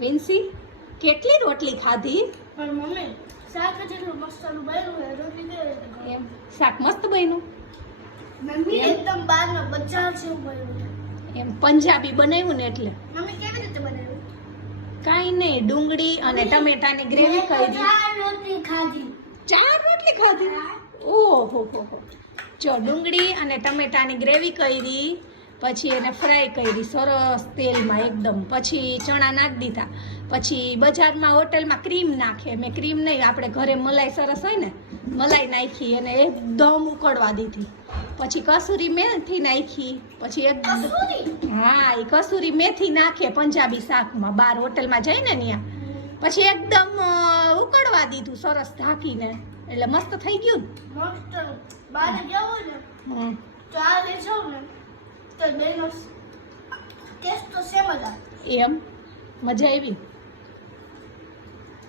Vinci કેટલી રોટલી ખાધી? પણ મમ્મી શાક જેટલું મસ્ત બન્યું છે રોટલી કેવી રીતે ખાવ? એમ શાક મસ્ત બન્યું. મમ્મી એકદમ બહારનો બજાર જેવું બન્યું છે. એમ પંજાબી બનાવ્યું ને એટલે. મમ્મી કેવી રીતે બનાવ્યું? કાંઈ નહીં, ડુંગળી અને ટમેટાની ગ્રેવી કરી. 4 રોટલી ખાધી. 4 રોટલી ખાધી? ઓહો હો હો. જો ડુંગળી અને ટમેટાની ગ્રેવી કરી, પછી એને ફ્રાય કરી સરસ તેલમાં એકદમ, પછી ચણા નાખી દીધા, પછી બજારમાં હોટલમાં ક્રીમ નાખે, મેં ક્રીમ નહીં, આપણે ઘરે મલાઈ સરસ હોય ને મલાઈ નાખી અને એકદમ ઉકળવા દીધી, પછી કસૂરી મેથી નાખી, પછી એકદમ હા એ કસૂરી મેથી નાખે પંજાબી શાકમાં, બાર હોટલમાં જાય ને ત્યાં, પછી એકદમ ઉકળવા દીધું સરસ ઢાંકીને, એટલે મસ્ત થઈ ગયું મસ્ત બહાર ગયો ને ને. ચા લઈ જાવ ને તો બેનો ટેસ્ટ તો સેમ જ આવે. એમ મજા આવી.